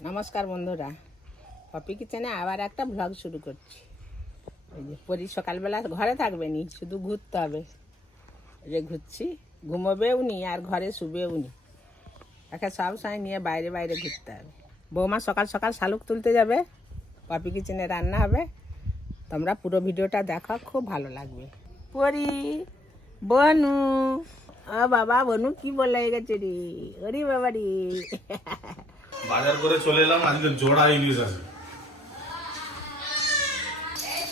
নমস্কার বন্ধুরা। পপি কিচেনে আবার একটা ভ্লগ শুরু করছি। এই যে পরি সকালবেলা ঘরে থাকবে নি, শুধু ঘুরতে হবে। যে ঘুরছি, ঘুমোবেও নি আর ঘরে শুবেও নি। একে সব সময় নিয়ে বাইরে বাইরে ঘুরতে হবে। বৌমা সকাল সকাল শালুক তুলতে যাবে পপি কিচেনে রান্না হবে। তোমরা পুরো ভিডিওটা দেখো, খুব ভালো লাগবে। পরি, বনু ও বাবা, বনু কি বলে গেছে রে? ওরে বাবা রে বাজার করে চলে এলাম, আজকে জোড়া ইলিশ আছে।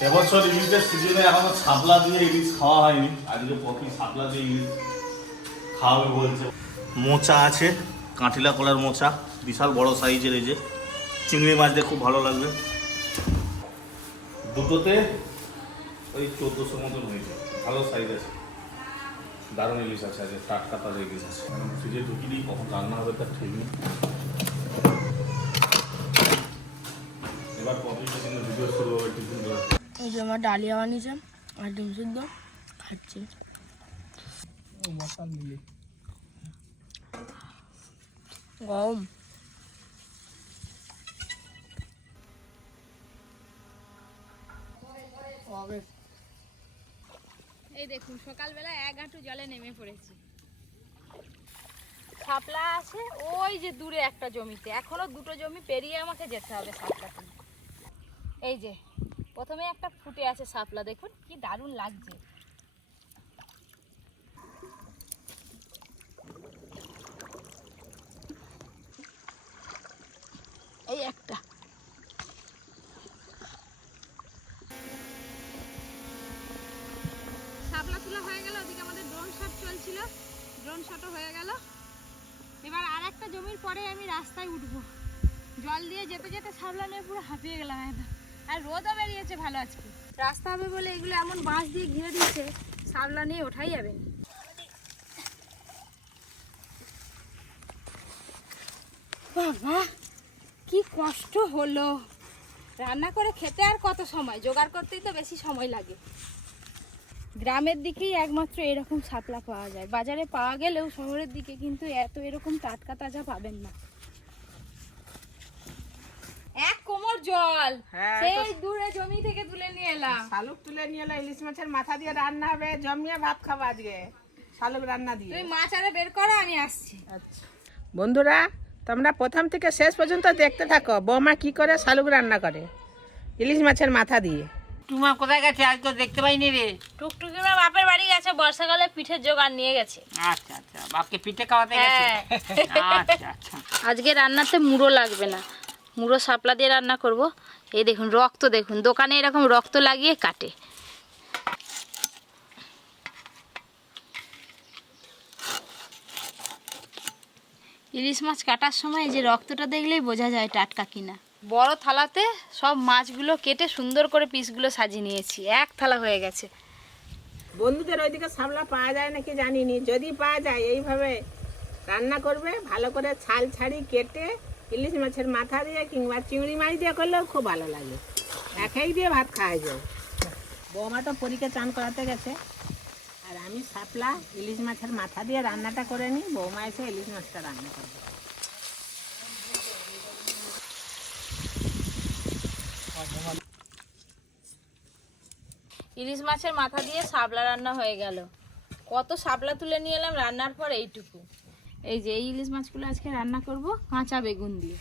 এবছর ইলিশের সিজনে এখনও ছাপলা দিয়ে ইলিশ খাওয়া হয়নি, আজকে পপি ছাপলা দিয়ে ইলিশ খাওয়াবে বলছে। মোচা আছে, কাঁঠিলা কলার মোচা, বিশাল বড় সাইজের এই যে, চিংড়ি মাছ দিয়ে খুব ভালো লাগবে। দুটোতে ওই চোদ্দোশো মতন হয়েছে ভালো সাইজ আছে। দারুণ ইলিশ আছে, আজকে টাটকা তাজা ইলিশ আছে। ফ্রিজে ঢুকিনি, কখন রান্না হবে তার ঠিক নেই এবার পপি কিচেনের ভিডিও শুরু হবে টিফিন দেওয়া এই যে আমার ডালিয়া বানিয়েছে আর ডিম সিদ্ধ খাচ্ছি। গরম। এই দেখুন, সকালবেলা এক হাঁটু জলে নেমে পড়েছি। শাপলা আছে, ওই যে দূরে একটা জমিতে। এখনও দুটো জমি পেরিয়ে আমাকে যেতে হবে শাপলা এই যে প্রথমে একটা ফুটে আছে শাপলা, দেখুন কি দারুণ লাগছে। এই একটা। শাপলা তোলা হয়ে গেল, ওদিকে আমাদের ড্রোন শট চলছিল। ড্রোন শটও হয়ে গেল। এবার আর একটা জমির পরে আমি রাস্তায় উঠবো। জল দিয়ে যেতে যেতে নিয়ে পুরো হাঁপিয়ে গেলাম একদম। আর রোদও বেরিয়েছে ভালো আজকে। রাস্তা হবে বলে এগুলো এমন বাঁশ দিয়ে ঘিরে দিয়েছে শাপলা নিয়ে ওঠাই যাবে বাবা, কি কষ্ট হলো। রান্না করে খেতে আর কত সময়? জোগাড় করতেই তো বেশি সময় লাগে। গ্রামের দিকেই একমাত্র এরকম শাপলা পাওয়া যায়। বাজারে পাওয়া গেলেও শহরের দিকে কিন্তু এত এরকম টাটকা তাজা পাবেন না। এক জল। হ্যাঁ, সেই দূরে জমি থেকে তুলে নিয়ে এলাম। শালুক তুলে নিয়ে এলো ইলিশ মাছের মাথা দিয়ে রান্না হবে। জমিয়ে ভাত খাব আজকে। শালুক রান্না দিয়ে। তুমি মাছ আরে বের করো আমি আসছি। আচ্ছা। বন্ধুরা তোমরা প্রথম থেকে শেষ পর্যন্ত দেখতে থাকো বৌমা কি করে শালুক রান্না করে ইলিশ মাছের মাথা দিয়ে। টুমা কোথায় গেছে? আজ তো দেখতে পাইনি রে। টুকটুকি মা বাপের বাড়ি গেছে বর্ষাকালে পিঠের জোগাড় নিয়ে গেছে। আচ্ছা আচ্ছা বাপকে পিঠে খাওয়াতে গেছে? হ্যাঁ। আচ্ছা আচ্ছা। আজকে রান্নাতে মুড়ো লাগবে না। মুড়ো শাপলা দিয়ে রান্না করব। এই দেখুন, রক্ত দেখুন, দোকানে এরকম রক্ত লাগিয়ে কাটে। ইলিশ মাছ কাটার সময় যে রক্তটা দেখলেই বোঝা যায় টাটকা কিনা। বড় থালাতে সব মাছগুলো কেটে সুন্দর করে পিসগুলো সাজিয়ে নিয়েছি, এক থালা হয়ে গেছে। বন্ধুদের ওইদিকে সামলা পাওয়া যায় নাকি জানিনি? যদি পাওয়া যায়, এইভাবে রান্না করবে, ভালো করে ছাল ছাড়ি কেটে ইলিশ মাছের মাথা দিয়ে কিংবা চিংড়ি মাছ দিয়ে করলেও খুব ভালো লাগে। একাই দিয়ে ভাত খাওয়া যায়। বৌমা তো পরীকে চান করাতে গেছে। আর আমি শাপলা ইলিশ মাছের মাথা দিয়ে রান্নাটা করে নিই, বৌমা এসে ইলিশ মাছটা রান্না করবে। ইলিশ মাছের মাথা দিয়ে শাপলা রান্না হয়ে গেল। কত শাপলা তুলে নিয়ে এলাম রান্নার পর এইটুকু। এই যে এই ইলিশ মাছগুলো আজকে রান্না করব কাঁচা বেগুন দিয়ে।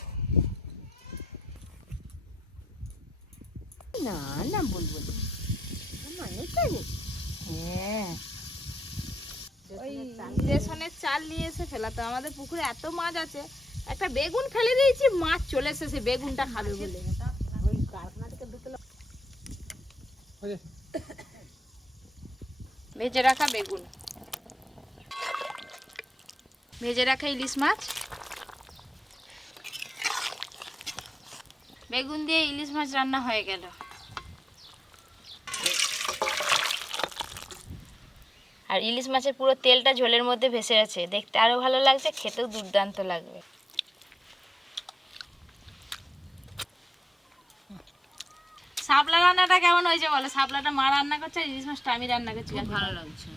না না বলব? হ্যাঁ। ওই রেশনের চাল নিয়ে এসে ফেলাতো। আমাদের পুকুরে এত মাছ আছে একটা বেগুন ফেলে দিয়েছি মাছ চলে এসেছে বেগুনটা খাবে বলে। ওই কারখানা থেকে ভেজে রাখা বেগুন। ভেজে রাখা ইলিশ মাছ। বেগুন দিয়ে ইলিশ মাছ রান্না হয়ে গেল। আর ইলিশ মাছের পুরো তেলটা ঝোলের মধ্যে ভেসে আছে দেখতে আরও ভালো লাগছে খেতেও দুর্দান্ত লাগবে। শাপলা রান্নাটা কেমন হয়েছে বলো? শাপলাটা মা রান্না করছে আর ইলিশ মাছটা আমি রান্না করছি। ভালো লাগছে।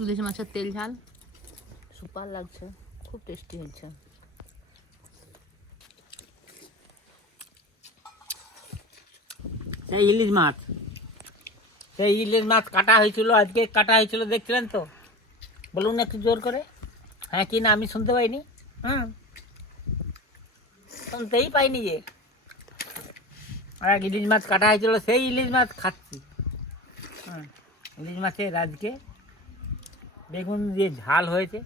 ইলিশ মাছের তেল ঝাল। সুপার লাগছে খুব টেস্টি হয়েছে। সেই ইলিশ মাছ। সেই ইলিশ মাছ কাটা হয়েছিল আজকে কাটা হয়েছিল দেখছিলেন তো? বলুন একটু জোর করে। হ্যাঁ কি না আমি শুনতে পাইনি? হুম। শুনতেই পাইনি যে। আর এক ইলিশ মাছ কাটা হয়েছিল সেই ইলিশ মাছ খাচ্ছি। হুম। ইলিশ মাছের আজকে বেগুন দিয়ে ঝাল হয়েছে,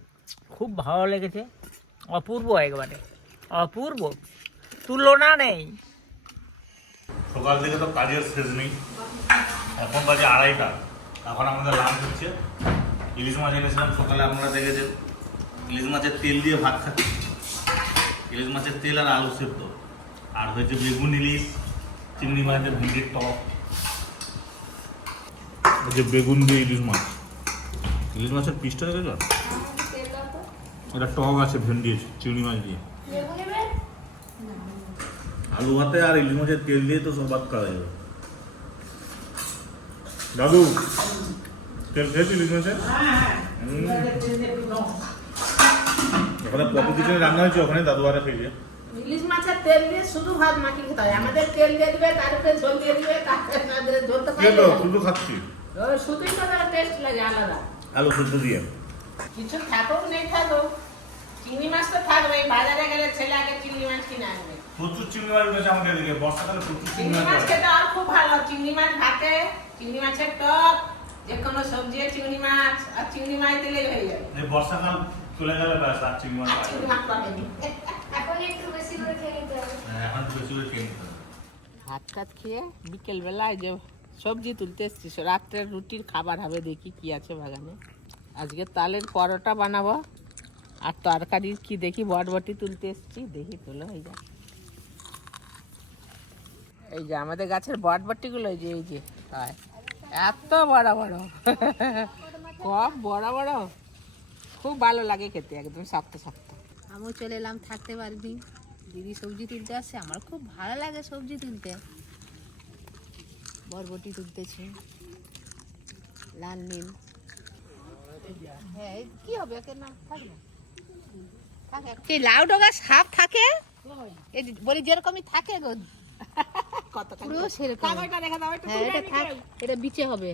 খুব ভালো লেগেছে, অপূর্ব একবারে, অপূর্ব, তুলনা নেই। সকাল থেকে তো কাজের শেষ নেই। এখন বাজে আড়াইটা। এখন আমাদের লাঞ্চ হচ্ছে। ইলিশ মাছ এনেছিলাম, সকালে আপনারা দেখেছেন। ইলিশ মাছের তেল দিয়ে ভাত খাচ্ছি। ইলিশ মাছের তেল আর আলু সেদ্ধ। আর হয়েছে বেগুন ইলিশ, চিংড়ি মাছের ভিন্ডির টক। যে বেগুন দিয়ে ইলিশ মাছ। ইলিশ মাছের পিসটা দেখেছ? এটা টক আছে ভেন্ডি চিংড়ি মাছ দিয়ে। আলু ভাতে আর ইলিশ মাছের তেল দিয়ে তো সব ভাত খাওয়া যাবে। দাদু তেল খেয়েছি ইলিশ মাছের? ওখানে পপি কিচেনে রান্না হয়েছে ওখানে দাদু আরে খেয়েছে। ইলিশ মাছের তেল দিয়ে শুধু ভাত মাখিয়ে খেতে হয়। আমাদের তেল দিয়ে দিবে তার উপরে ঝোল দিয়ে দিবে তারপরে ঝোল তো শুধু খাচ্ছি। শুধুই তো টেস্ট লাগে আলাদা। আলু সেদ্ধ দিয়ে। কিছু থাকুক নেই থাকুক চিংড়ি মাছ তো থাকবে বাজারে গেলে ছেলে আগে চিংড়ি মাছ কিনে আনবে। প্রচুর চিংড়ি মাছ উঠেছে আমাদের এদিকে বর্ষাকালে প্রচুর চিংড়ি মাছ। খেতে আর খুব ভালো। চিংড়ি মাছ ভাতে চিংড়ি মাছের টক যে কোনো সবজি চিংড়ি মাছ আর চিংড়ি মাছ দিলেই হয়ে যাবে। এই বর্ষাকাল চলে গেলে ব্যাস আর চিংড়ি মাছ চিংড়ি মাছ পাবেনি এখন একটু বেশি করে খেয়ে নিতে হবে। হ্যাঁ, এখন একটু বেশি করে খেয়ে নিতে হবে। ভাত টাত খেয়ে বিকেলবেলায় যে সবজি তুলতে এসছি। রাত্রের রুটির খাবার হবে, দেখি কি আছে বাগানে। আজকে তালের পরোটা বানাবো। আর তরকারির কি দেখি, বটবটি তুলতে এসছি। দেখি তুলো, এই যা। এই যে আমাদের গাছের বটবটিগুলো, এই যে এই যে, হয়। এত বড় বড়। কম বড় বড়। খুব ভালো লাগে খেতে, একদম শক্ত শক্ত। আমিও চলে এলাম, থাকতে পারবি দিদি সবজি তুলতে আসছে, আমার খুব ভালো লাগে সবজি তুলতে। বরবটি তুলতেছি। লাল নীল হ্যাঁ কি হবে? একে না লাউ ডগা সাপ থাকে? বলি যেরকমই থাকে গো। পুরো সেরকম। হ্যাঁ এটা বিচে হবে।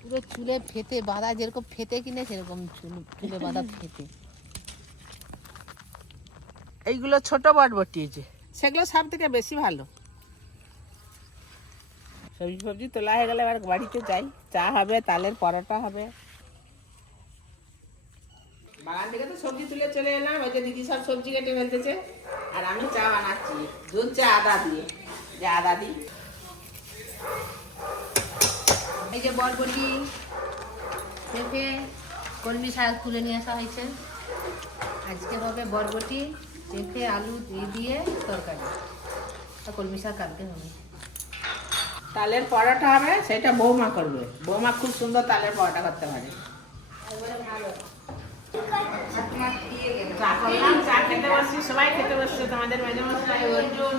পুরো চুলে ফেতে বাঁধা যেরকম ফেতে কিনে সেরকম চুল চুলে বাঁধা ফেতে এইগুলো ছোট বটবটি যে। সেগুলো সব থেকে বেশি ভালো। সবজি ফবজি তোলা হয়ে গেলে এবার বাড়িতে যাই। চা হবে, তালের পরোটা হবে। বাগান থেকে তো সবজি তুলে চলে এলাম, ওই যে দিদি সব সবজি কেটে ফেলতেছে। আর আমি চা বানাচ্ছি। দুধ, চা, আদা দিয়ে। যে আদা দিই। এই যে বরবটি পেঁপে কলমি শাক তুলে নিয়ে আসা হয়েছে। আজকে হবে বরবটি পেঁপে আলু দিয়ে দিয়ে তরকারি। কলমি শাক কালকে হবে। তালের পরোটা হবে, সেটা বৌমা করবে। বৌমা খুব সুন্দর তালের পরোটা করতে পারে। চা করলাম, চা খেতে বসছি, সবাই খেতে বসছে, তোমাদের মাঝে মশাই অর্জুন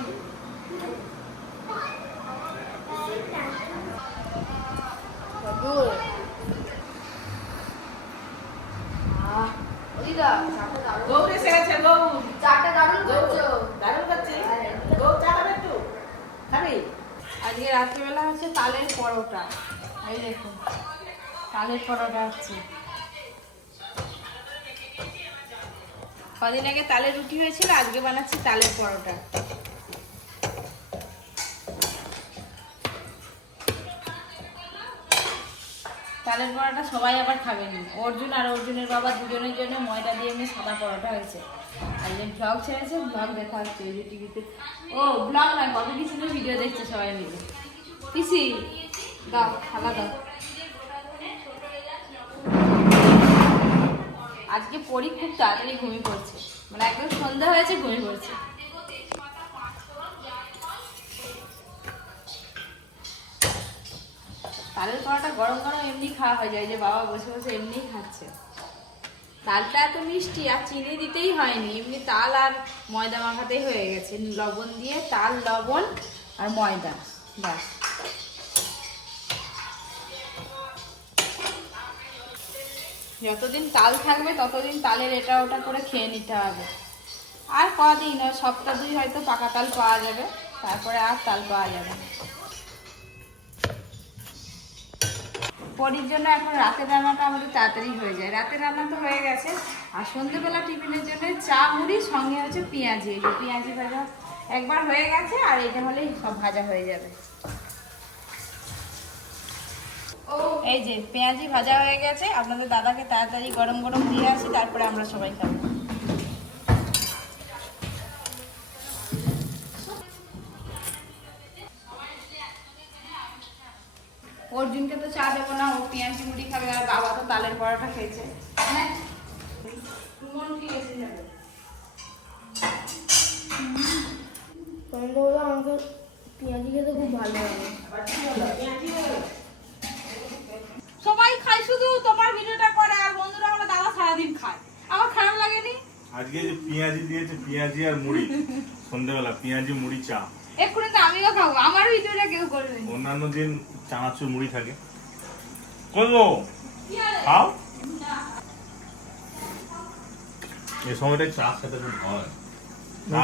গৌর এসে গেছে গৌর চাটা দারুণ গৌর করছ দারুণ করছি গৌর চা খাবে একটু খাবি আজকে রাত্রিবেলা হচ্ছে তালের পরোটা এই দেখুন তালের পরোটা হচ্ছে। কদিন আগে তালের রুটি হয়েছিল, আজকে বানাচ্ছি তালের পরোটা। তালের পরোটা সবাই আবার খাবেনি। অর্জুন আর অর্জুনের বাবা দুজনের জন্য ময়দা দিয়ে এমনি সাদা পরোটা হয়েছে। আর যে ব্লগ ছেড়েছে ব্লগ দেখা হচ্ছে টিভিতে ও ব্লগ নয়, কত কিছু ভিডিও দেখছে সবাই মিলে। পিসি, দাও, খালা দাও। আজকে পরি খুব তাড়াতাড়ি ঘুমিয়ে পড়ছে। মানে একদম সন্ধ্যা হয়েছে ঘুমিয়ে পড়ছে। তালের পরোটা গরম গরম এমনি খাওয়া হয়ে যায়, যে বাবা বসে বসে এমনি খাচ্ছে। তালটা এত মিষ্টি, আর চিনি দিতেই হয়নি। এমনি তাল আর ময়দা মাখাতেই হয়ে গেছে। লবণ দিয়ে তাল, লবণ আর ময়দা, ব্যাস। যতদিন তাল থাকবে, ততদিন তালের এটা ওটা করে খেয়ে নিতে হবে। আর কদিন সপ্তাহ দুই হয়তো পাকা তাল পাওয়া যাবে, তারপরে আর তাল পাওয়া যাবে পরির জন্য এখন রাতের রান্নাটা আমাদের তাড়াতাড়ি হয়ে যায়। রাতের রান্না তো হয়ে গেছে, আর সন্ধ্যেবেলা টিফিনের জন্য চা মুড়ি, সঙ্গে হচ্ছে পেঁয়াজি। পেঁয়াজি ভাজা একবার হয়ে গেছে, আর এটা হলেই সব ভাজা হয়ে যাবে। এই যে পেঁয়াজি ভাজা হয়ে গেছে আপনাদের দাদাকে তাড়াতাড়ি গরম গরম দিয়ে আসি তারপরে আমরা সবাই খাব। অর্জুনকে তো চা দেবো না ও পেঁয়াজি মুড়ি খাবে আর বাবা তো তালের পরোটা খেয়েছে। হ্যাঁ? মন ঠিক আছে যাবে আমাকে পেঁয়াজি খেতে খুব ভালো লাগে। শুধু তোমার ভিডিওটা করে আর বন্ধুরা আমরা দাদা সারাদিন খায়। আমার খারাপ লাগেনি? আজকে যে পেঁয়াজি দিয়েছে পেঁয়াজি আর মুড়ি সন্ধ্যেবেলা পেঁয়াজি মুড়ি চা। এক্ষুনি তো আমিও খাব আমার ভিডিওটা কেউ করবে অন্যান্য দিন চানাচুর মুড়ি থাকে। করব। খাও। এই সময়টা চা খেতে খুব ভালো লাগে।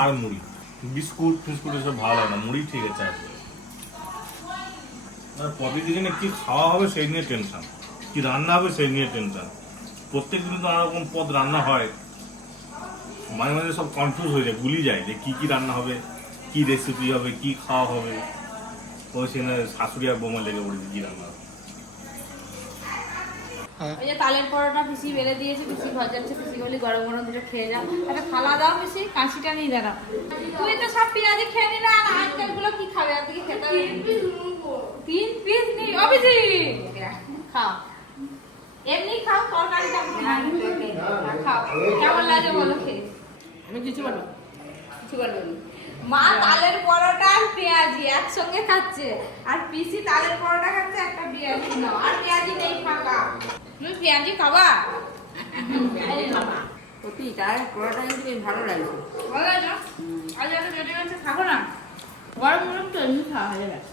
আর মুড়ি। বিস্কুট ফিস্কুট এসব ভালো লাগে না মুড়ি ঠিক আছে। আর পরের দিনে কি খাওয়া হবে সেই নিয়ে টেনশন কি রান্না হবে সেই নিয়ে টেনশন প্রত্যেক দিন নানা রকম পদ রান্না হয়। মাঝে মাঝে সব কনফিউজ হয়ে যায় গুলি যায় যে কি কি রান্না হবে, কি রেসিপি হবে, কি খাওয়া হবে। ওই সেখানে শাশুড়ি আর বৌমা লেগে পড়েছে কি রান্না হবে। ওই যে তালের পরোটা পিসি বেড়ে দিয়েছে, পিসি পিসি গরম গরম খেয়ে দাও খেয়ে কি খাবে? এমনি খাও তরকারিটা খাও। কেমন লাগে বলো খেয়ে। আমি কিছু বলব কিছু বলব না। মা তালের পরোটা আর পেঁয়াজি একসঙ্গে খাচ্ছে। আর পিসি তালের পরোটা খাচ্ছে একটা পেঁয়াজি নাও। আর পেঁয়াজি নেই ফাঁকা। তুমি পেঁয়াজি খাবা? সত্যি তার পরোটা কিন্তু ভালো লাগছে। ভালো আজ বেটে খাব না? গরম গরম তো এমনি খাওয়া হয়ে গেছে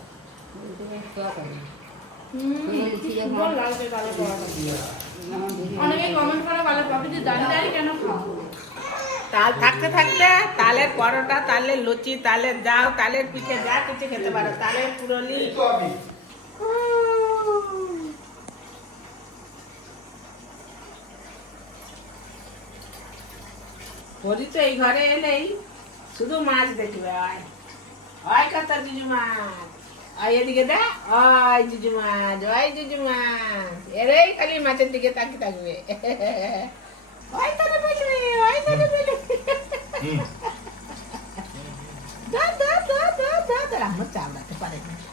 তাল থাকতে থাকতে তালের পরোটা তালের লুচি তালের জাউ তালের পিঠে যা কিছু খেতে পারো তালের পুরলি। পরি তো এই ঘরে এলেই শুধু মাছ দেখবে আয় আয় কত জুজু মাছ। আর এদিকে দেখ আয় জুজু মাছ ওই জুজু মাছ এরাই খালি মাছের দিকে তাকিয়ে থাকবে ওই তারা বসবে ওই তারা বসবে ধর ধর ধর ধর ধর আমার চাল রাখতে পারে না